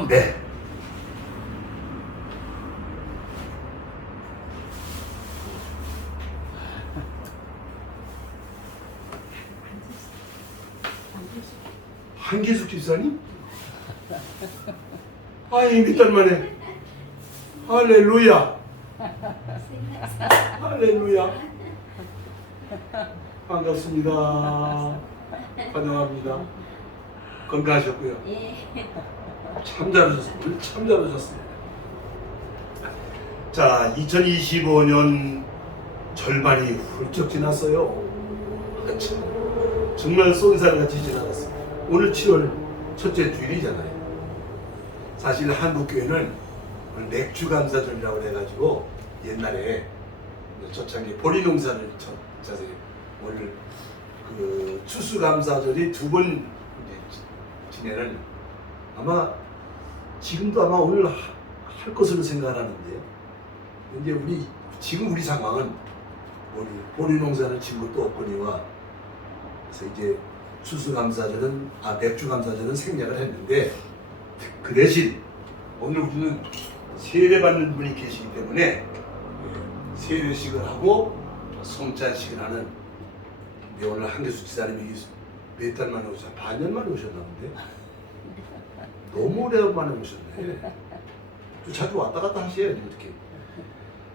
좀. 네. 한계숙 집사님? 아이, 몇 달 만에. 할렐루야. 할렐루야. 반갑습니다. 환영합니다. 건강하셨고요. 예. 참 잘하셨어요. 오늘 참 잘하셨어요. 자, 2025년 절반이 훌쩍 지났어요. 정말 쏜살같이 지나갔어요. 오늘 7월 첫째 주일이잖아요. 사실 한국교회는 맥주 감사절이라고 해가지고 옛날에 초창기 보리농사를 자세히 오늘 그 추수감사절이 두 번 지내는, 아마 지금도 아마 오늘 할 것으로 생각하는데요. 이제 지금 우리 상황은 보리농사를 진 것도 없거니와, 그래서 이제 추수감사절은 맥주감사절은 생략을 했는데, 그 대신 오늘 우리는 세례받는 분이 계시기 때문에 세례식을 하고 성찬식을 하는. 근데 오늘 한계수 지사님이 몇 달 만에 오셨나? 반년 만에 오셨나 본데? 너무 오래만에 오셨네. 좀 자주 왔다 갔다 하셔야지 이렇게.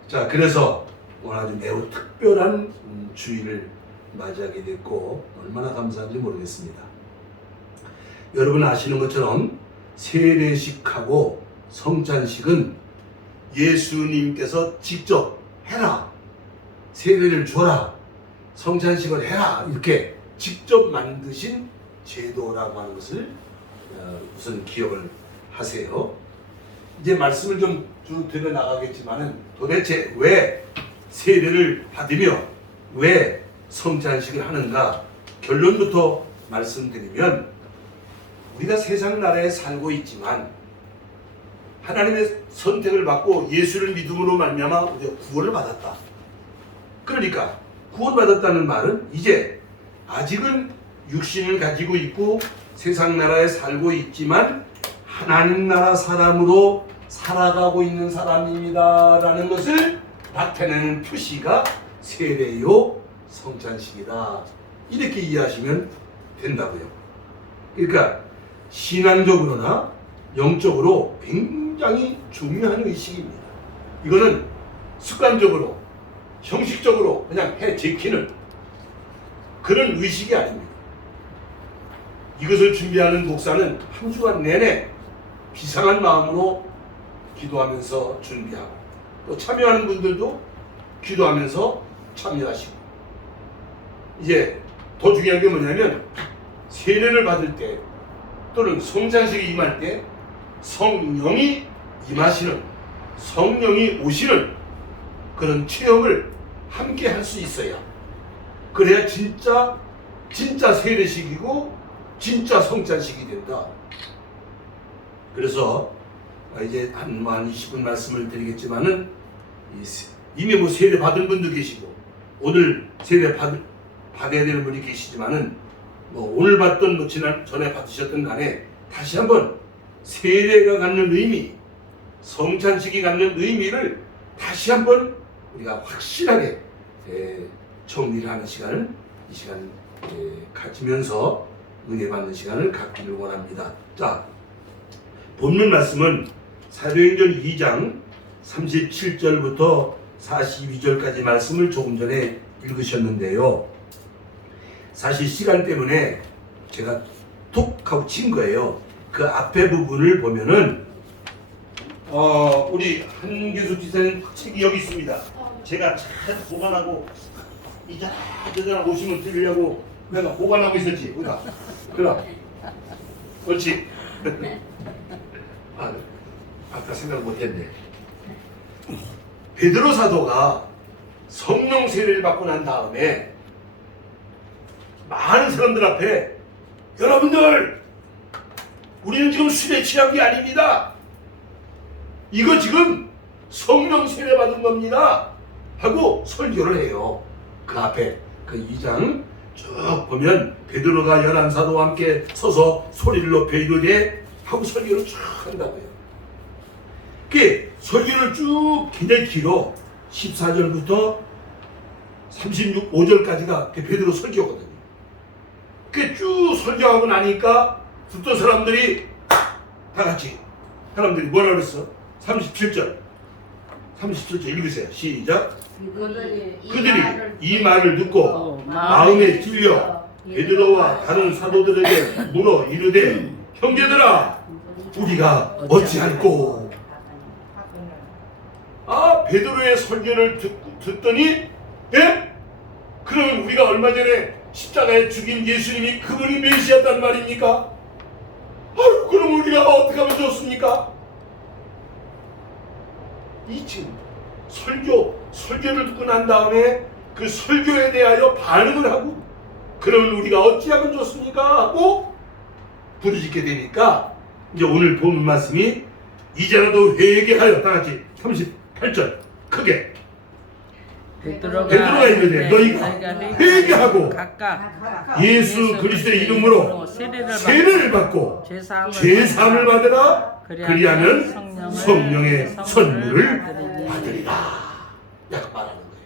자, 그래서 오늘 아주 매우 특별한 주일을 맞이하게 됐고 얼마나 감사한지 모르겠습니다. 여러분 아시는 것처럼 세례식하고 성찬식은 예수님께서 직접 해라, 세례를 줘라, 성찬식을 해라, 이렇게 직접 만드신 제도라고 하는 것을 우선 기억을 하세요. 이제 말씀을 좀 쭉 드려 나가겠지만은 도대체 왜 세례를 받으며 왜 성찬식을 하는가, 결론부터 말씀드리면, 우리가 세상 나라에 살고 있지만 하나님의 선택을 받고 예수를 믿음으로 말미암아 우리가 구원을 받았다. 그러니까 구원받았다는 말은 이제 아직은 육신을 가지고 있고 세상 나라에 살고 있지만 하나님 나라 사람으로 살아가고 있는 사람입니다 라는 것을 나타내는 표시가 세례요 성찬식이다, 이렇게 이해하시면 된다고요. 그러니까 신앙적으로나 영적으로 굉장히 중요한 의식입니다. 이거는 습관적으로 형식적으로 그냥 해 제키는 그런 의식이 아닙니다. 이것을 준비하는 목사는 한 주간 내내 비상한 마음으로 기도하면서 준비하고, 또 참여하는 분들도 기도하면서 참여하시고, 이제 더 중요한 게 뭐냐면 세례를 받을 때 또는 성찬식에 임할 때 성령이 임하시는, 성령이 오시는 그런 체험을 함께 할 수 있어야, 그래야 진짜 세례식이고 진짜 성찬식이 된다. 그래서 이제 한 20분 말씀을 드리겠지만은, 이미 뭐 세례 받은 분도 계시고 오늘 세례 받아야 되는 분이 계시지만은, 뭐 오늘 받던 뭐 전에 받으셨던 간에 다시 한번 세례가 갖는 의미, 성찬식이 갖는 의미를 다시 한번 우리가 확실하게 정리를 하는 시간을 이 시간 가지면서 은혜 받는 시간을 갖기를 원합니다. 자, 본문 말씀은 사도행전 2장 37절부터 42절까지 말씀을 조금 전에 읽으셨는데요. 사실 시간 때문에 제가 톡 하고 친 거예요. 그 앞에 부분을 보면은 우리 한계수 지사님 책이 여기 있습니다. 제가 잘 보관하고 이자저자 오시면 드리려고 내가 보관하고 있었지. 우리가 그럼 그렇지. 아까 생각 못했네. 베드로 사도가 성령 세례를 받고 난 다음에 많은 사람들 앞에, 여러분들 우리는 지금 술에 취한 게 아닙니다, 이거 지금 성령 세례 받은 겁니다 하고 설교를 해요. 그 앞에 그 2장 쭉 보면 베드로가 11사도와 함께 서서 소리를 높여 이르되 하고 설교를 쭉 한다고요. 그 설교를 쭉 굉장히 길어. 14절부터 5절까지가 베드로 설교거든요. 그 쭉 설교하고 나니까 듣던 사람들이 다 같이 사람들이 뭐라 그랬어? 37절 읽으세요. 시작. 그들이 이 말을 듣고 마음에 찔려 베드로와 다른 사도들에게 물어 이르되 형제들아 우리가 어찌할꼬. 베드로의 설교를 듣더니 예? 그러면 우리가 얼마 전에 십자가에 죽인 예수님이 그분이 메시아단 말입니까? 그럼 우리가 어떻게 하면 좋습니까? 이 지금 설교를 듣고 난 다음에 그 설교에 대하여 반응을 하고 그러면 우리가 어찌하면 좋습니까? 하고 부르짖게 되니까 이제 오늘 본 말씀이 이제라도 회개하여 다 같이 38절 크게 베드로가 이르되 너희가 회개하고 각각 예수 그리스도의 이름으로 세례를 받고 제사함을 받으라. 그리하면 성령의 선물을 받으리라. 약간 말하는 거예요.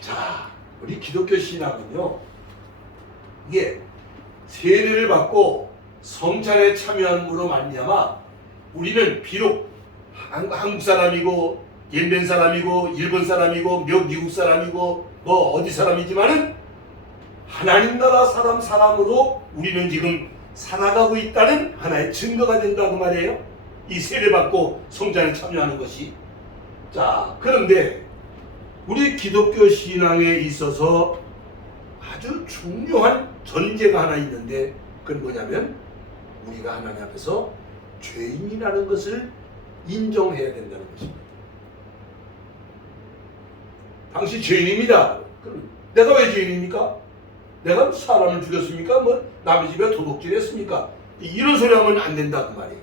자, 우리 기독교 신앙은요, 이게 세례를 받고 성찬에 참여함으로 말미암아 우리는 비록 한국 사람이고 옛날 사람이고 일본 사람이고 미국 사람이고 뭐 어디 사람이지만은 하나님 나라 사람으로 우리는 지금 살아가고 있다는 하나의 증거가 된다고 말이에요. 이 세례받고 성찬에 참여하는 것이. 자, 그런데 우리 기독교 신앙에 있어서 아주 중요한 전제가 하나 있는데 그건 뭐냐면 우리가 하나님 앞에서 죄인이라는 것을 인정해야 된다는 것입니다. 당신 죄인입니다. 그럼 내가 왜 죄인입니까? 내가 사람을 죽였습니까? 뭐 남의 집에 도둑질했습니까? 이런 소리 하면 안 된다 그 말이에요.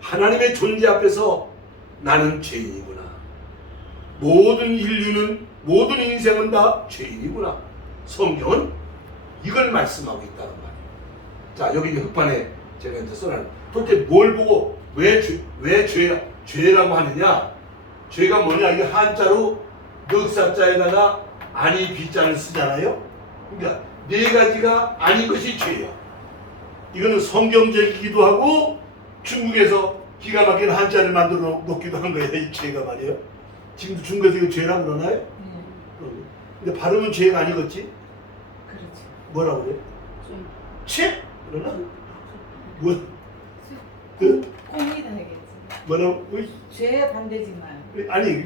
하나님의 존재 앞에서 나는 죄인이구나. 모든 인류는 모든 인생은 다 죄인이구나. 성경은 이걸 말씀하고 있다는 말이에요. 자, 여기 흑판에 제가 이제 써놨는데 도대체 뭘 보고 왜 죄라고 하느냐? 죄가 뭐냐? 이게 한자로 넉사자에다가 아니 비자를 쓰잖아요. 그러니까 네 가지가 아닌 것이 죄야. 이거는 성경적이기도 하고 중국에서 기가 막힌 한자를 만들어 놓기도 한 거예요. 이 죄가 말이에요. 지금도 중국에서 이거 죄라고 그러나요? 근데 발음은 죄가 아니겠지? 그렇지. 뭐라고 그래? 죄? 그러나? 뭐? 꽁이다 하겠지. 뭐라고? 죄 반대지만. 아니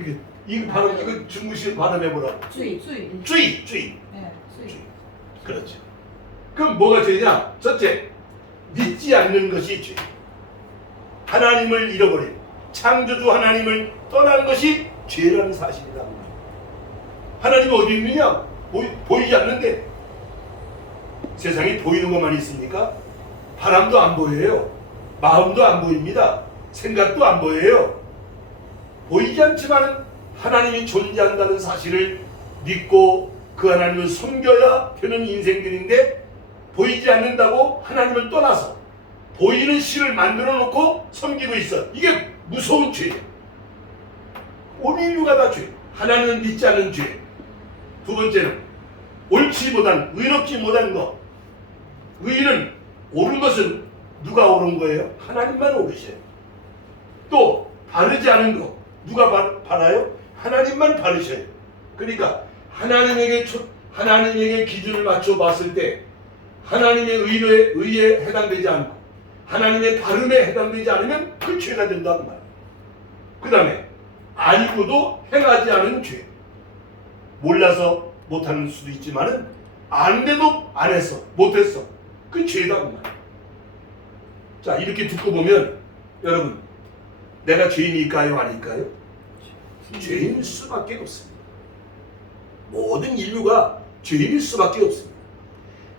이거 발음 이거 중국식 발음해보라고. 주의. 주의. 네, 주의. 그렇죠. 그럼 뭐가 죄냐? 첫째, 믿지 않는 것이 죄. 하나님을 잃어버린 창조주 하나님을 떠나는 것이 죄라는 사실이다. 하나님이 어디 있느냐? 보이지 않는데 세상에 보이는 것만 있습니까? 바람도 안 보여요. 마음도 안 보입니다. 생각도 안 보여요. 보이지 않지만 하나님이 존재한다는 사실을 믿고 그 하나님을 섬겨야 되는 인생들인데 보이지 않는다고 하나님을 떠나서 보이는 신을 만들어 놓고 섬기고 있어. 이게 무서운 죄예요. 온 인류가 다 죄. 하나님은 믿지 않는 죄. 두 번째는 옳지 못한, 의롭지 못한 것. 의는 옳은 것은 누가 옳은 거예요? 하나님만 옳으셔요. 또 바르지 않은 것. 누가 바라요? 하나님만 바르셔요. 그러니까 하나님에게 기준을 맞춰 봤을 때 하나님의 의에 해당되지 않고 하나님의 바름에 해당되지 않으면 그 죄가 된다는 말이에요. 그 다음에 알고도 행하지 않은 죄. 몰라서 못하는 수도 있지만은 아는데도 안 했어, 못했어. 그 죄다 그 말이에요. 자, 이렇게 듣고 보면 여러분, 내가 죄인일까요? 아닐까요? 죄인일 수밖에 없습니다. 모든 인류가 죄인일 수밖에 없습니다.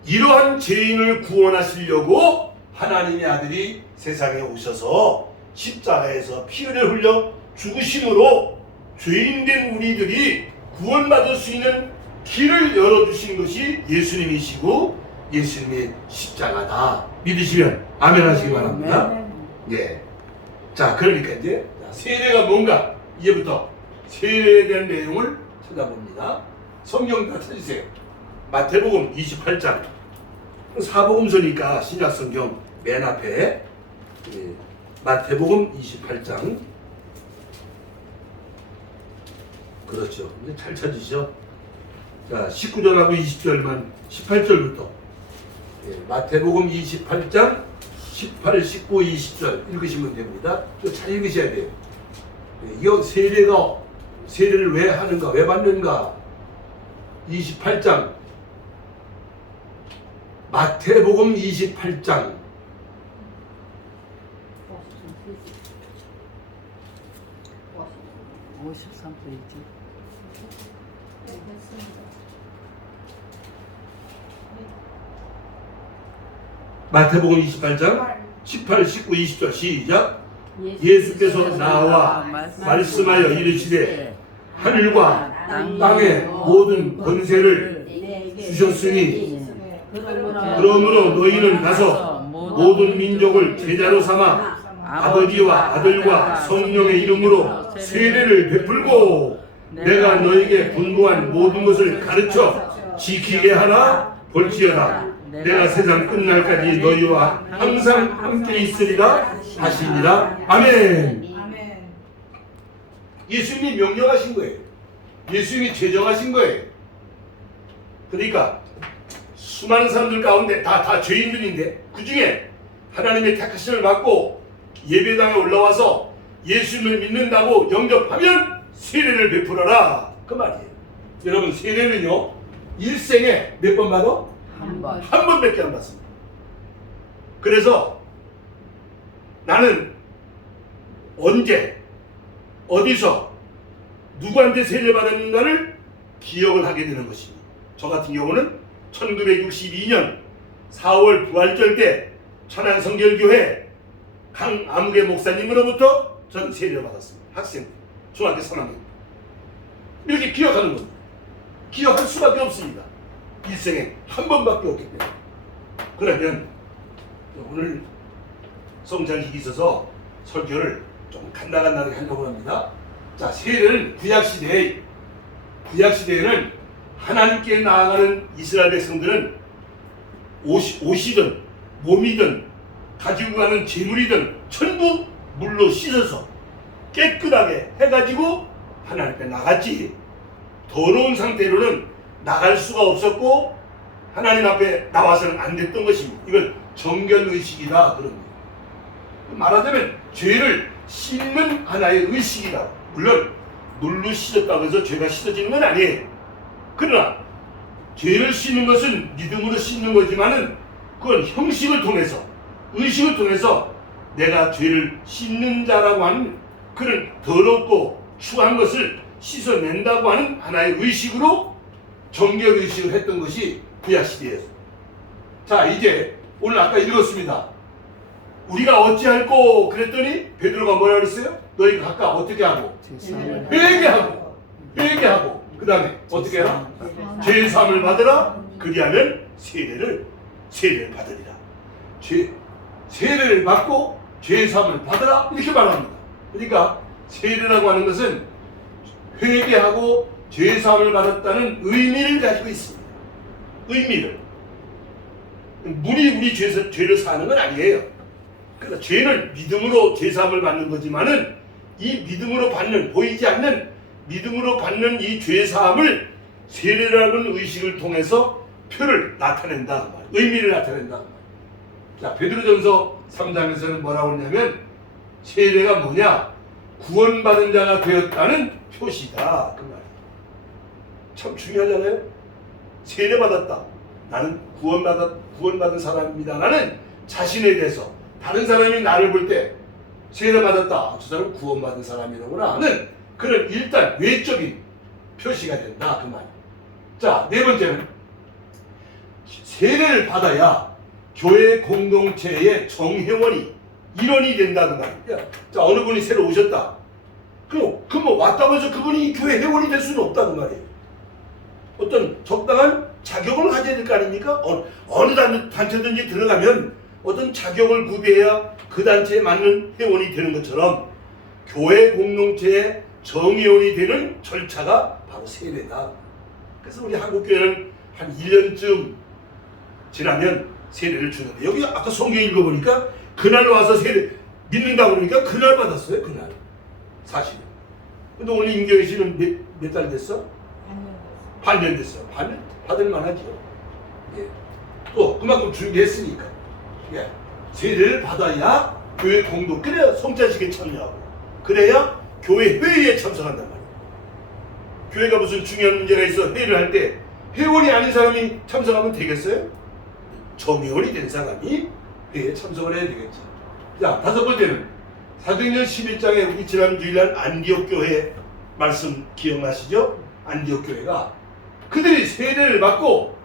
이러한 죄인을 구원하시려고 하나님의 아들이 세상에 오셔서 십자가에서 피를 흘려 죽으심으로 죄인된 우리들이 구원받을 수 있는 길을 열어주신 것이 예수님이시고 예수님의 십자가다 믿으시면 아멘 하시기 바랍니다. 예. 자, 그러니까 이제 세례가 뭔가 이제부터 세례에 대한 내용을 찾아봅니다. 성경 다 찾으세요. 마태복음 28장. 사복음서니까 신약성경 맨 앞에 마태복음 28장. 그렇죠. 이제 잘 찾으시죠. 자, 19절하고 20절만 18절부터 마태복음 28장 18, 19, 20절 읽으시면 됩니다. 잘 읽으셔야 돼요. 이거 세례를 왜 하는가, 왜 받는가? 28장 마태복음 28장 53페이지. 마태복음 28장 18, 19, 20절 시작. 예수께서 나와 말씀하여 이르시되 하늘과 땅의 모든 권세를 주셨으니 그러므로 너희는 가서 모든 민족을 제자로 삼아 아버지와 아들과 성령의 이름으로 세례를 베풀고 내가 너에게 분부한 모든 것을 가르쳐 지키게 하라. 볼지어다 내가 세상 끝날까지 너희와 항상 함께 있으리라 하시니라. 아멘. 아멘. 예수님이 명령하신 거예요. 예수님이 제정하신 거예요. 그러니까 수많은 사람들 가운데 다 죄인들인데 그 중에 하나님의 택하심을 받고 예배당에 올라와서 예수님을 믿는다고 영접하면 세례를 베풀어라. 그 말이에요. 여러분, 세례는요 일생에 몇 번 받아? 한 번. 한 번밖에 안 받습니다. 그래서 나는 언제 어디서 누구한테 세례 받았는가를 기억을 하게 되는 것입니다. 저 같은 경우는 1962년 4월 부활절 때 천안성결교회 강아무개 목사님으로부터 전 세례를 받았습니다. 학생 때 중학교 3학년 이렇게 기억하는 겁니다. 기억할 수밖에 없습니다. 일생에 한 번밖에 없기 때문에. 그러면 오늘 성장식이 있어서 설교를 좀 간단하게 하려고 합니다. 자, 세례는 구약시대에는 하나님께 나아가는 이스라엘 백성들은 옷이든 몸이든 가지고 가는 재물이든 전부 물로 씻어서 깨끗하게 해가지고 하나님께 나갔지, 더러운 상태로는 나갈 수가 없었고 하나님 앞에 나와서는 안 됐던 것입니다. 이걸 정결의식이다 그럽니다. 말하자면 죄를 씻는 하나의 의식이다. 물론 물로 씻었다고 해서 죄가 씻어지는 건 아니에요. 그러나 죄를 씻는 것은 믿음으로 씻는 거지만은 그건 형식을 통해서, 의식을 통해서 내가 죄를 씻는 자라고 하는 그런 더럽고 추한 것을 씻어낸다고 하는 하나의 의식으로 정결의식을 했던 것이 구약시대에서. 자, 이제 오늘 아까 읽었습니다. 우리가 어찌할꼬 그랬더니 베드로가 뭐라 그랬어요? 너희가 각각 어떻게 하고? 회개하고 그 다음에 어떻게 해라? 죄사함을 받으라. 그리하면 세례를 받으리라. 세례를 받고 죄사함을 받으라 이렇게 말합니다. 그러니까 세례라고 하는 것은 회개하고 죄사함을 받았다는 의미를 가지고 있습니다. 의미를. 우리 죄를 사는 건 아니에요. 그러니까 죄는 믿음으로 죄사함을 받는 거지만은 이 믿음으로 받는, 보이지 않는 믿음으로 받는 이 죄사함을 세례라는 의식을 통해서 표를 나타낸다, 의미를 나타낸다. 자, 베드로전서 3장에서는 뭐라고 했냐면 세례가 뭐냐? 구원받은 자가 되었다는 표시다, 그 말이에요. 참 중요하잖아요. 세례받았다. 나는 구원받은 사람입니다. 나는 자신에 대해서 다른 사람이 나를 볼 때 세례받았다. 저 사람은 구원받은 사람이라구나 하는 그런 일단 외적인 표시가 된다, 그 말이에요. 자, 네 번째는 세례를 받아야 교회 공동체의 정회원이 일원이 된다, 그 말이에요. 자, 어느 분이 새로 오셨다. 그럼 왔다고 해서 그분이 교회 회원이 될 수는 없다, 그 말이에요. 어떤 적당한 자격을 가져야 될 거 아닙니까? 어느 단체든지 들어가면 어떤 자격을 구비해야 그 단체에 맞는 회원이 되는 것처럼 교회 공동체의 정회원이 되는 절차가 바로 세례다. 그래서 우리 한국교회는 한 1년쯤 지나면 세례를 주는데, 여기 아까 성경 읽어보니까 그날 와서 세례 믿는다고 그러니까 그날 받았어요. 그날 사실은. 근데 오늘 임경희 씨는 몇 달 됐어? 반년 됐어. 반년 받을 만하죠. 예. 또 그만큼 준비했으니까. 예. 세례를 받아야 교회 공동, 그래야 성찬식에 참여하고, 그래야 교회 회의에 참석한단 말이에요. 교회가 무슨 중요한 문제가 있어 회의를 할 때 회원이 아닌 사람이 참석하면 되겠어요? 정회원이 된 사람이 회의에 참석을 해야 되겠지. 자, 다섯 번째는 사도행전 11장에 우리 지난 주일날 안디옥 교회 말씀 기억나시죠? 안디옥 교회가 그들이 세례를 받고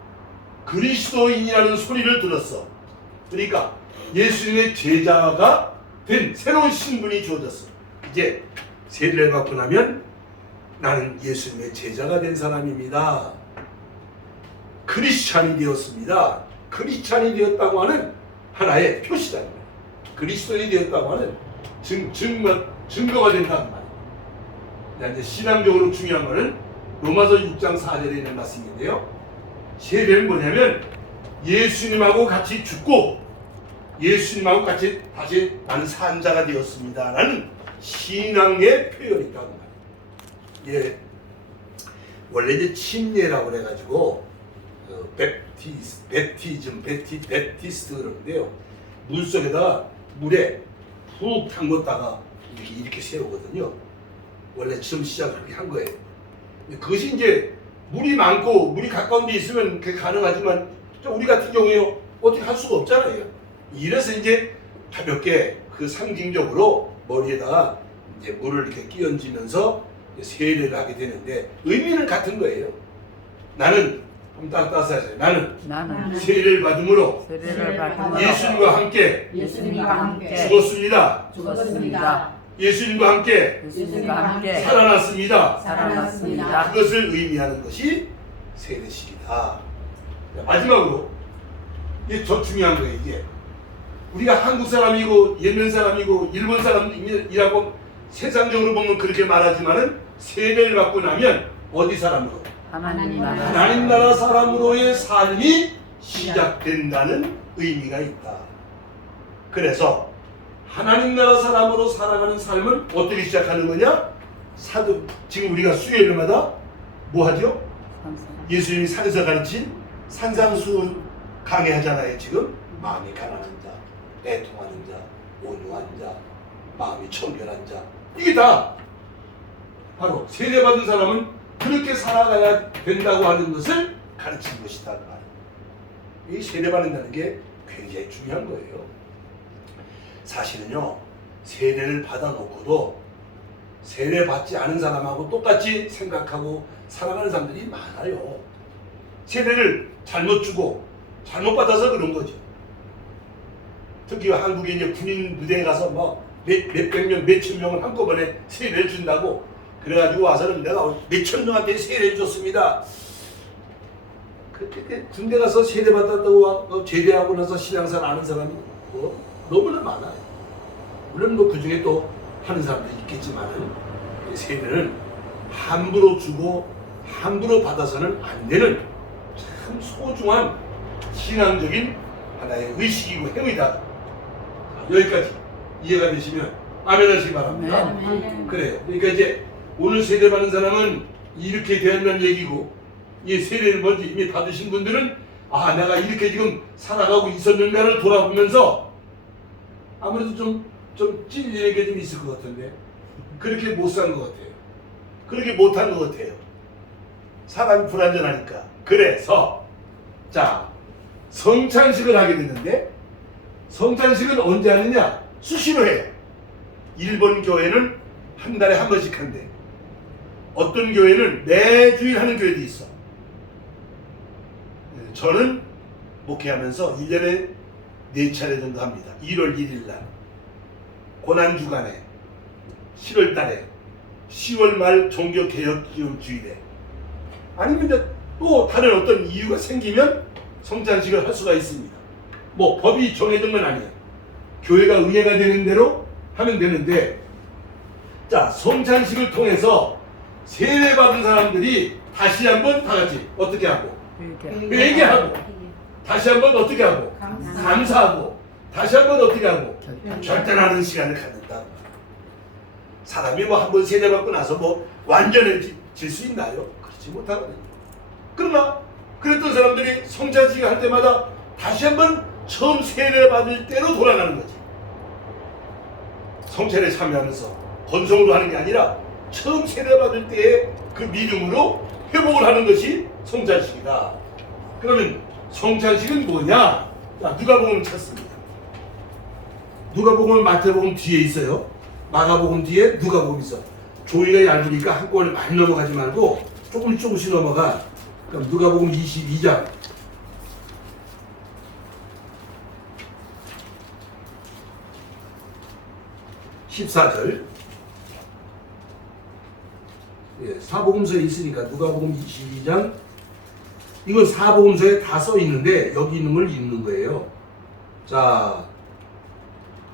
그리스도인이라는 소리를 들었어. 그러니까 예수님의 제자가 된 새로운 신분이 주어졌어. 이제 세례를 받고 나면 나는 예수님의 제자가 된 사람입니다. 크리스찬이 되었습니다. 크리스찬이 되었다고 하는 하나의 표시다. 그리스도인이 되었다고 하는 증거가 된다는 말이에요. 이제 신앙적으로 중요한 것은 로마서 6장 4절에 있는 말씀인데요. 세례는 뭐냐면 예수님하고 같이 죽고 예수님하고 같이 다시 나는 산 자가 되었습니다 라는 신앙의 표현이라는 말이에요. 예, 원래 이제 침례라고 그래가지고 베티스트 그러는데요. 물 속에다가 물에 푹 담궜다가 이렇게 세우거든요. 원래 처음 시작을 그렇게 한 거예요. 그것이 이제 물이 많고 물이 가까운 데 있으면 그게 가능하지만 우리 같은 경우에 어떻게 할 수가 없잖아요. 이래서 이제 가볍게 그 상징적으로 머리에다가 이제 물을 이렇게 끼얹으면서 세례를 하게 되는데 의미는 같은 거예요. 나는 따뜻하세요. 나는 세례를 받음으로 예수님과 함께 죽었습니다. 예수님과 함께 살아났습니다. 그것을 의미하는 것이 세례식이다. 마지막으로 이게 더 중요한 거예요. 이게 우리가 한국 사람이고 예멘 사람이고 일본 사람이라고 세상적으로 보면 그렇게 말하지만은 세례를 받고 나면 어디 사람으로? 하나님 나라 사람으로의 삶이 시작된다는 의미가 있다. 그래서 하나님 나라 사람으로 살아가는 삶은 어떻게 시작하는 거냐? 지금 우리가 수요일마다 뭐 하죠? 예수님이 산에서 가르친 산상수 강의하잖아요. 지금 마음이 가난한 자, 애통하는 자, 온유한 자, 마음이 청결한 자, 이게 다 바로 세례받은 사람은 그렇게 살아가야 된다고 하는 것을 가르친 것이다. 이 세례받는다는 게 굉장히 중요한 거예요. 사실은요, 세례를 받아놓고도 세례받지 않은 사람하고 똑같이 생각하고 살아가는 사람들이 많아요. 세례를 잘못 주고 잘못 받아서 그런 거죠. 특히 한국에 이제 군인 부대에 가서 뭐 몇백 명, 몇천 명을 한꺼번에 세례를 준다고 그래가지고 와서는 내가 몇천 명한테 세례를 줬습니다. 그때 군대 가서 세례 받았다고 제대하고 나서 신앙생활 아는 사람이 너무나 많아요. 물론 그 중에 또 하는 사람도 있겠지만은 세례는 함부로 주고 함부로 받아서는 안 되는 참 소중한 신앙적인 하나의 의식이고 행위다. 여기까지 이해가 되시면 아멘 하시기 바랍니다. 아멘. 그래요. 그러니까 이제 오늘 세례 받는 사람은 이렇게 되었다는 얘기고, 이 세례를 먼저 이미 받으신 분들은 아, 내가 이렇게 지금 살아가고 있었는가를 돌아보면서 아무래도 좀 찔리는 게 좀 있을 것 같은데 그렇게 못 산 것 같아요. 그렇게 못한 것 같아요. 사람이 불안전하니까. 그래서 자, 성찬식을 하게 되는데 성찬식은 언제 하느냐? 수시로 해요. 일본 교회는 한 달에 한 번씩 한대. 어떤 교회는 매주일 하는 교회도 있어. 저는 목회하면서 1년에 4차례 정도 합니다. 1월 1일 날, 고난주간에, 7월 달에, 10월 말 종교개혁기념주일에, 아니면 이제 또 다른 어떤 이유가 생기면 성찬식을 할 수가 있습니다. 뭐 법이 정해진 건 아니에요. 교회가 은혜가 되는 대로 하면 되는데, 자, 성찬식을 통해서 세례받은 사람들이 다시 한번 다 같이 어떻게 하고 회개하고 다시 한번 어떻게 하고 감사하고 다시 한번 어떻게 하고 결단하는 시간을 갖는다. 사람이 뭐 한번 세례받고 나서 뭐 완전해질 수 있나요? 그렇지 못하거든요. 그러나 그랬던 사람들이 성찬식을 할 때마다 다시 한번 처음 세례받을 때로 돌아가는 거지. 성찬에 참여하면서 건성으로 하는 게 아니라 처음 세례받을 때의 그 믿음으로 회복을 하는 것이 성찬식이다. 그러면 성찬식은 뭐냐? 자, 누가복음을 찾습니다. 누가복음은 마태복음 뒤에 있어요. 마가복음 뒤에 누가복음 있어. 종이가 얇으니까 한꺼번에 많이 넘어가지 말고 조금씩 넘어가. 그럼 누가복음 22장 14절. 예, 사복음서에 있으니까 누가복음 22장, 이건 사복음서에 다 써 있는데 여기 있는 걸 읽는 거예요. 자,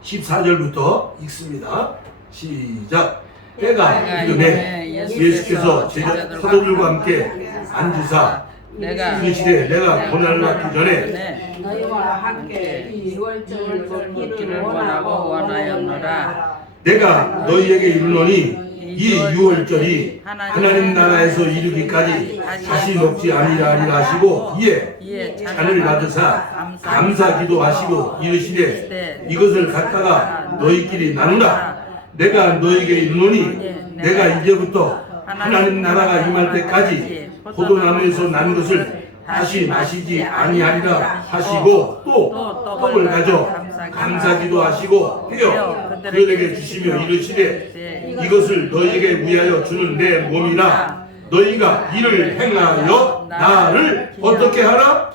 14절부터 읽습니다. 시작. 때가 이르매 예수께서 사도들과 함께 앉으사 이르시되 내가 고난을 받기 전에 너희와 함께 이 유월절을 먹기를 원하였노라. 내가 너희에게 이르노니 이 유월절이 하나님 나라에서 이르기까지 다시 먹지 아니하리라 하시고, 이에 잔을 받으사 감사 기도하시고 이르시되 이것을 갖다가 너희끼리 나누라. 내가 너희에게 이르노니 내가 이제부터 하나님 나라가 임할 때까지 포도나무에서 난 것을 다시 마시지 아니하리라 하시고, 또 떡을 가져 감사 기도하시고 떼어 그들에게 주시며 이르시되 이것을 너희에게 위하여 주는 내 몸이라. 너희가 이를 행하여 나를 어떻게 하라?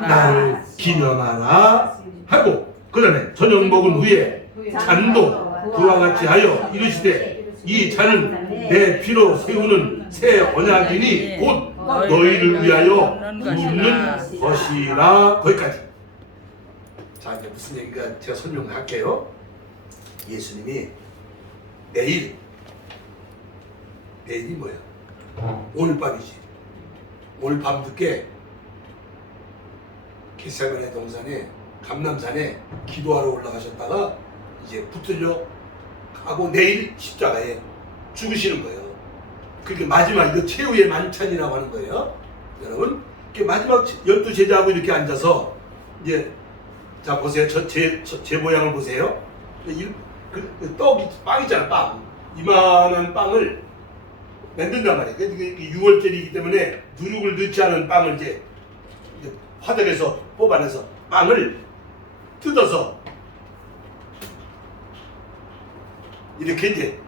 나를 기념하라 하고, 그 다음에 저녁 먹은 후에 잔도 그와 같이 하여 이르시되 이 잔은 내 피로 세우는 새 언약이니 곧 너희를 위하여 붓는 것이라. 거기까지. 자, 이제 무슨 얘기가 제가 설명할게요. 예수님이 내일이 뭐야? 오늘 밤이지. 오늘 밤 늦게 겟세마네 동산에 감람산에 기도하러 올라가셨다가 이제 붙들려 가고 내일 십자가에 죽으시는 거예요. 그게 마지막, 이거 최후의 만찬이라고 하는 거예요. 여러분, 마지막 12제자하고 이렇게 앉아서 이제, 자 보세요. 제 모양을 보세요. 그 떡이 빵 있잖아, 빵. 이만한 빵을 만든단 말이에요. 이게 6월절이기 때문에 누룩을 넣지 않은 빵을 이제 화덕에서 뽑아내서 빵을 뜯어서 이렇게 이제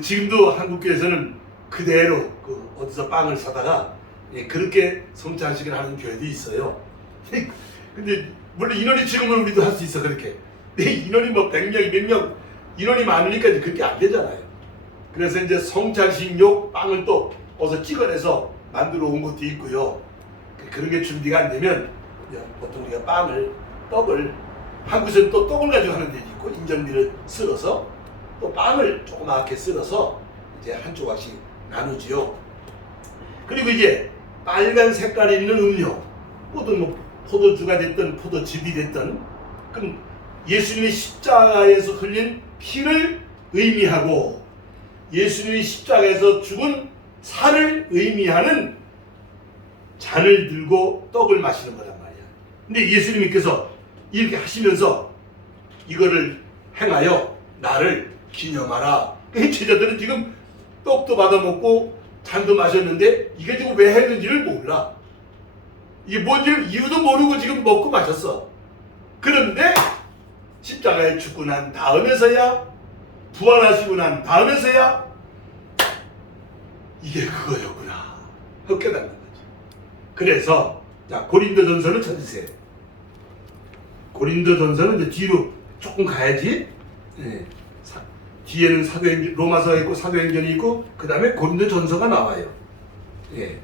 지금도 한국교회에서는 그대로 어디서 빵을 사다가 그렇게 성찬식을 하는 교회도 있어요. 근데 물론 인원이 지금은 우리도 할 수 있어 그렇게. 근데 인원이 뭐 100명, 몇 명 인원이 많으니까 이제 그렇게 안 되잖아요. 그래서 이제 성찬식용 빵을 또 어디서 찍어내서 만들어 온 것도 있고요. 그런 게 준비가 안 되면 보통 우리가 떡을 한국에서는 또 떡을 가지고 하는 데도 있고, 인절미를 썰어서 또 빵을 조그맣게 썰어서 이제 한 조각씩 나누지요. 그리고 이제 빨간 색깔이 있는 음료, 뭐 포도주가 됐든 포도즙이 됐든, 그럼 예수님이 십자가에서 흘린 피를 의미하고 예수님이 십자가에서 죽은 살을 의미하는 잔을 들고 떡을 마시는 거란 말이야. 근데 예수님께서 이렇게 하시면서 이거를 행하여 나를 기념하라. 제자들은 지금 떡도 받아먹고 잔도 마셨는데 이게 지금 왜 했는지를 몰라. 이게 뭔지를 이유도 모르고 지금 먹고 마셨어. 그런데 십자가에 죽고 난 다음에서야, 부활하시고 난 다음에서야 이게 그거였구나 하고 깨닫는 거죠. 그래서 자, 고린도전서를 찾으세요. 고린도전서는 이제 뒤로 조금 가야지. 뒤에는 사도행전, 로마서가 있고 사도행전이 있고 그 다음에 고린도전서가 나와요. 예.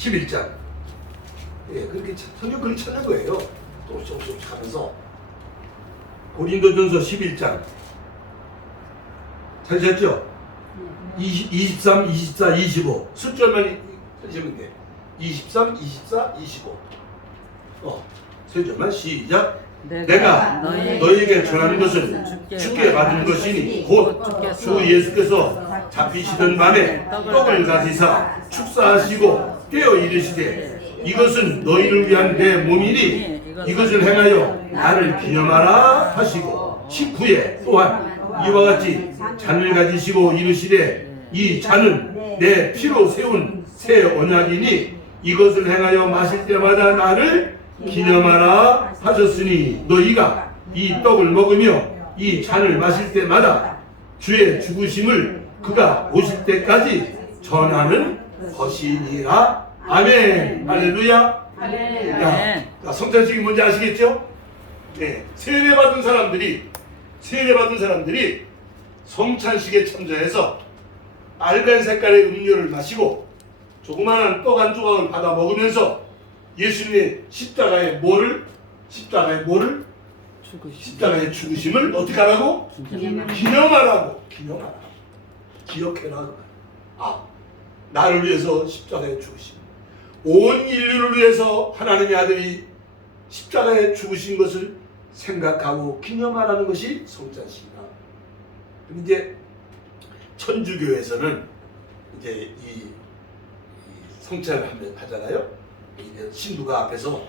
11장. 예, 그렇게 성경 그렇게 찾는 거예요. 조금씩 하면서 고린도전서 11장 찾으셨죠? 23, 24, 25 숫자만 찾으시면 돼. 23, 24, 25 세 줄만 시작. 내가 너희에게 전하는 것은 주께 받은 것이니 곧 주 예수께서 잡히시던 밤에 떡을 가지사 축사하시고 깨어 이르시되 이것은 너희를 위한 내 몸이니 이것을 행하여 나를 기념하라 하시고 19에 또한 이와 같이 잔을 가지시고 이르시되 이 잔은 내 피로 세운 새 언약이니 이것을 행하여 마실 때마다 나를 기념하라 하셨으니 너희가 이 떡을 먹으며 이 잔을 마실 때마다 주의 죽으심을 그가 오실 때까지 전하는 것이니라. 아멘. 할렐루야. 할렐루야. 자, 성찬식이 뭔지 아시겠죠? 네, 세례받은 사람들이 성찬식에 참여해서 빨간 색깔의 음료를 마시고 조그마한 떡 한 조각을 받아 먹으면서 예수님의 십자가의 죽으심을 어떻게 하라고? 기념하라고. 기억해라. 나를 위해서 십자가에 죽으심. 온 인류를 위해서 하나님의 아들이 십자가에 죽으신 것을 생각하고 기념하라는 것이 성찬식이다. 그럼 이제 천주교에서는 이제 이 성찬을 하잖아요. 이제 신부가 앞에서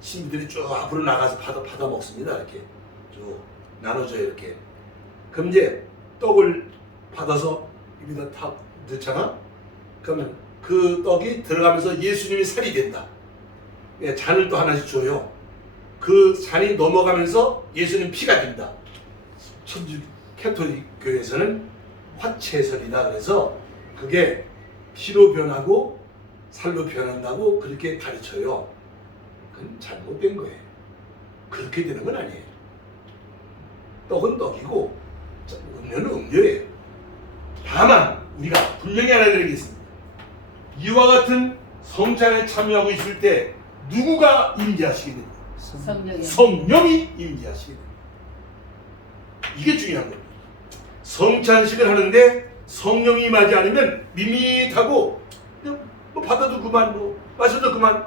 신부들이 쭉 앞으로 나가서 받아 먹습니다. 이렇게 쭉 나눠줘요. 이렇게. 그럼 이제 떡을 받아서 여기다 탁 넣잖아. 그러면 그 떡이 들어가면서 예수님이 살이 된다. 잔을 또 하나씩 줘요. 그 잔이 넘어가면서 예수님 피가 된다. 천주 캐톨릭 교회에서는 화채설이다. 그래서 그게 피로 변하고 살로 변한다고 그렇게 가르쳐요. 그건 잘못된 거예요. 그렇게 되는 건 아니에요. 떡은 떡이고 음료는 음료예요. 다만 우리가 분명히 알아드리겠습니다. 이와 같은 성찬에 참여하고 있을 때 누구가 임재하시게 됩니다? 성령이 임재하시게 됩니다. 이게 중요한 겁니다. 성찬식을 하는데 성령이 임하지 않으면 밋밋하고 뭐 받아도 그만, 뭐 마셔도 그만,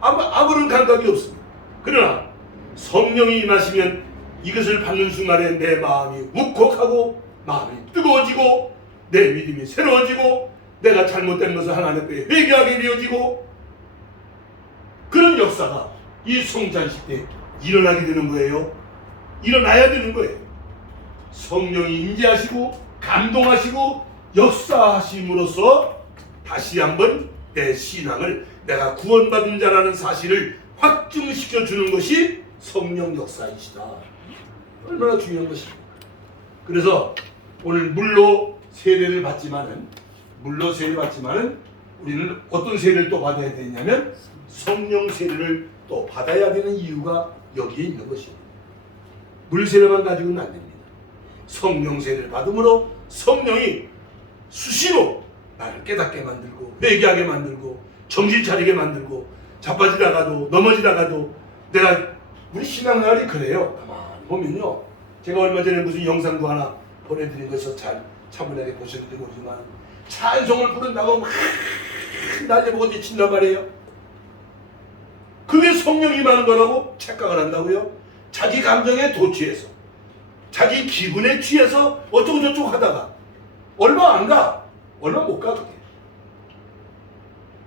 아무런 감각이 없습니다. 그러나 성령이 임하시면 이것을 받는 순간에 내 마음이 울컥하고 마음이 뜨거워지고 내 믿음이 새로워지고 내가 잘못된 것을 하나님 앞에 회개하게 되어지고 그런 역사가 이 성찬식 때 일어나게 되는 거예요. 일어나야 되는 거예요. 성령이 임재하시고 감동하시고 역사하심으로써 다시 한번 내 신앙을 내가 구원받은 자라는 사실을 확증시켜 주는 것이 성령 역사이시다. 얼마나 중요한 것입니까? 그래서 오늘 물로 세례를 받지만은 우리는 어떤 세례를 또 받아야 되냐면 성령 세례를 또 받아야 되는 이유가 여기에 있는 것입니다. 물 세례만 가지고는 안 됩니다. 성령 세례를 받음으로 성령이 수시로 나를 깨닫게 만들고 회개하게 만들고 정신 차리게 만들고 자빠지다가도 넘어지다가도 내가 우리 신앙생활이 그래요. 가만히 보면요. 제가 얼마 전에 무슨 영상도 하나 보내드린 것을 잘 차분하게 보셨는지 모르지만 찬송을 부른다고 막 날려보고 지친단 말이에요. 그게 성령이 임하는 거라고 착각을 한다고요. 자기 감정에 도취해서 자기 기분에 취해서 어쩌고 저쩌고 하다가 얼마 못 가. 그게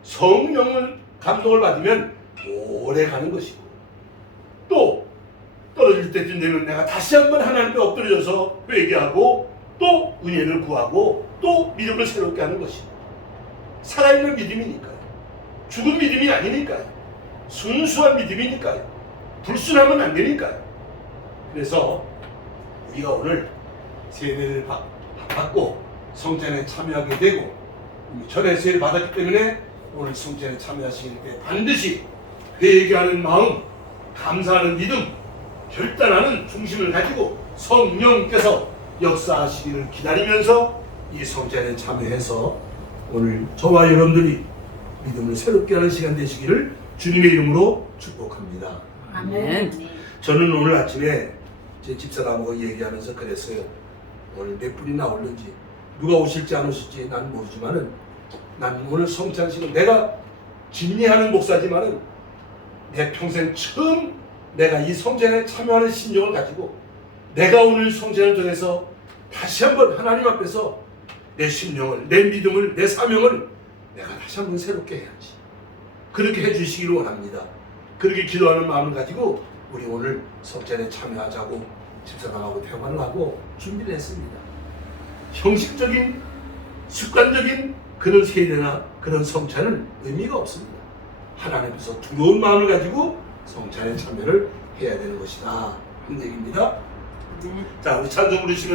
성령을 감동을 받으면 오래 가는 것이고 또 떨어질 때쯤 되면 내가 다시 한번 하나님께 엎드려져서 회개하고 또 은혜를 구하고 또 믿음을 새롭게 하는 것이고 살아있는 믿음이니까요. 죽은 믿음이 아니니까요. 순수한 믿음이니까요. 불순하면 안 되니까요. 그래서 우리가 오늘 세례를 받고 성찬에 참여하게 되고 전에 세례를 받았기 때문에 오늘 성찬에 참여하시길 때 반드시 회개하는 마음, 감사하는 믿음, 결단하는 중심을 가지고 성령께서 역사하시기를 기다리면서 이 성찬에 참여해서 오늘 저와 여러분들이 믿음을 새롭게 하는 시간 되시기를 주님의 이름으로 축복합니다. 아멘. 저는 오늘 아침에 제 집사람하고 얘기하면서 그랬어요. 오늘 몇 분이 나올는지 누가 오실지 안 오실지 난 모르지만은 난 오늘 성찬식은 내가 진리하는 목사지만은 내 평생 처음 내가 이 성찬에 참여하는 심정을 가지고 내가 오늘 성찬을 통해서 다시 한번 하나님 앞에서 내 심령을, 내 믿음을, 내 사명을 내가 다시 한번 새롭게 해야지. 그렇게 해주시기를 원합니다. 그렇게 기도하는 마음을 가지고 우리 오늘 성찬에 참여하자고 집사람하고 대화를 하고 준비를 했습니다. 형식적인 습관적인 그런 세례나 그런 성찬은 의미가 없습니다. 하나님 앞에서 두려운 마음을 가지고 성찬에 참여를 해야 되는 것이다 하는 얘기입니다. 자, 우리 찬송 부르시면